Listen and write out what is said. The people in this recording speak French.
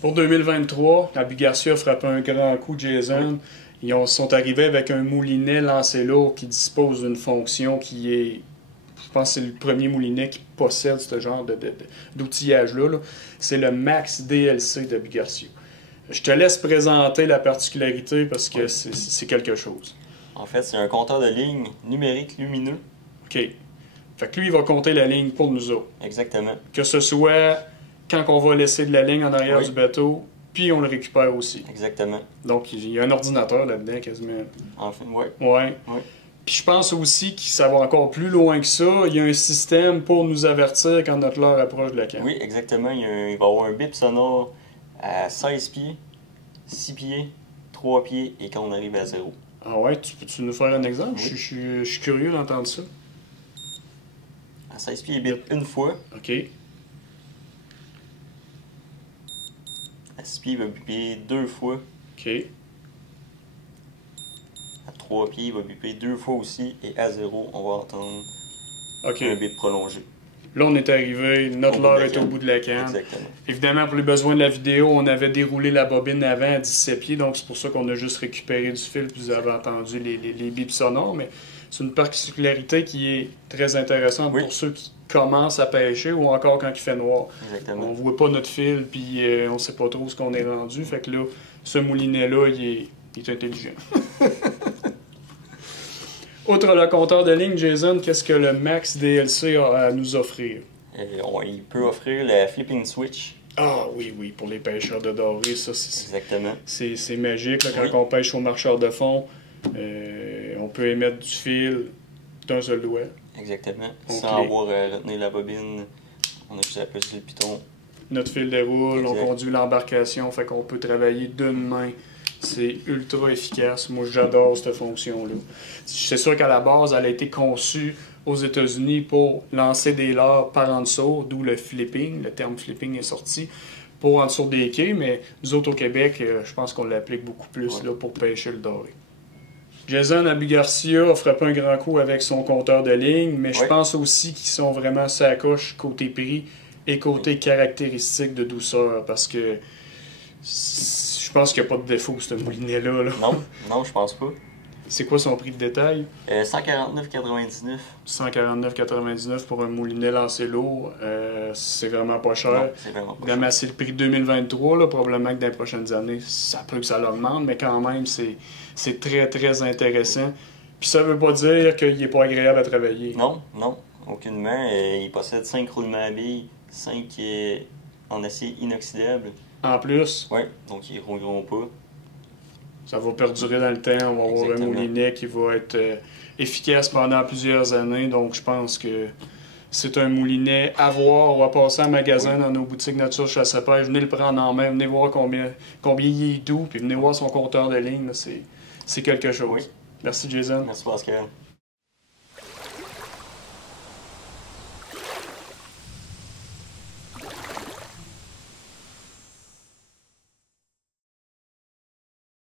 Pour 2023, Abu-Garcia a frappé un grand coup, Jason. Ils sont arrivés avec un moulinet lancé lourd qui dispose d'une fonction qui est... Je pense que c'est le premier moulinet qui possède ce genre d'outillage-là. C'est le Max DLC d'Abu-Garcia. Je te laisse présenter la particularité parce que c'est quelque chose. En fait, c'est un compteur de ligne numérique lumineux. OK. Fait que lui, il va compter la ligne pour nous autres. Exactement. Que ce soit quand on va laisser de la ligne en arrière du bateau, puis on le récupère aussi. Exactement. Donc, il y a un ordinateur là-dedans, quasiment. Enfin, oui. Ouais. Puis je pense aussi que ça va encore plus loin que ça. Il y a un système pour nous avertir quand notre leurre approche de la canne. Oui, exactement. Il va y avoir un bip sonore à 16 pieds, 6 pieds, 3 pieds et quand on arrive à 0. Ah ouais, peux-tu nous faire un exemple? Oui. Je suis curieux d'entendre ça. À 16 pieds, il bip une fois. OK. À 6 pieds, il va biper 2 fois. OK. À 3 pieds, il va biper 2 fois aussi. Et à 0, on va entendre OK. un bip prolongé. Là, on est arrivé, notre leurre est au bout de la canne. Exactement. Évidemment, pour les besoins de la vidéo, on avait déroulé la bobine avant à 17 pieds, donc c'est pour ça qu'on a juste récupéré du fil, puis vous avez entendu les bips sonores, mais c'est une particularité qui est très intéressante pour ceux qui commencent à pêcher ou encore quand il fait noir. Exactement. On voit pas notre fil, puis on sait pas trop ce qu'on est rendu, fait que là, ce moulinet-là, il est intelligent. Outre le compteur de ligne, Jason, qu'est-ce que le Max DLC a à nous offrir? Il peut offrir la flipping switch. Ah oui, pour les pêcheurs de doré, ça Exactement. C'est magique. Là, quand on pêche au marcheur de fond, on peut émettre du fil d'un seul doigt. Exactement. Sans avoir à retenir la bobine, on a juste à peser le piton. Notre fil déroule, on conduit l'embarcation, fait qu'on peut travailler d'une main. C'est ultra efficace. Moi, j'adore cette fonction-là. C'est sûr qu'à la base, elle a été conçue aux États-Unis pour lancer des leurres par en dessous, d'où le flipping. Le terme flipping est sorti pour en dessous des quais, mais nous autres au Québec, je pense qu'on l'applique beaucoup plus là, pour pêcher le doré. Jason Abu-Garcia a frappé un grand coup avec son compteur de ligne, mais je pense aussi qu'ils sont vraiment sa coche côté prix et côté caractéristiques de douceur, parce que je pense qu'il n'y a pas de défaut, ce moulinet-là. Là. Non, je pense pas. C'est quoi son prix de détail? 149,99. 149,99 pour un moulinet lancé lourd. C'est vraiment pas cher. Non, c'est vraiment pas cher. C'est le prix de 2023. Là, probablement que dans les prochaines années, ça peut que ça l'augmente, mais quand même, c'est très, très intéressant. Puis ça veut pas dire qu'il n'est pas agréable à travailler. Non, aucunement. Il possède 5 roulements à billes, 5 en acier inoxydable. En plus? Oui, donc ils ne rouleront pas. Ça va perdurer dans le temps. On va avoir un moulinet qui va être efficace pendant plusieurs années. Donc, je pense que c'est un moulinet à voir. On va passer en magasin dans nos boutiques Nature Chasse à Pêche. Venez le prendre en main. Venez voir combien il est doux. Puis venez voir son compteur de ligne. C'est quelque chose. Oui. Merci, Jason. Merci, Pascal.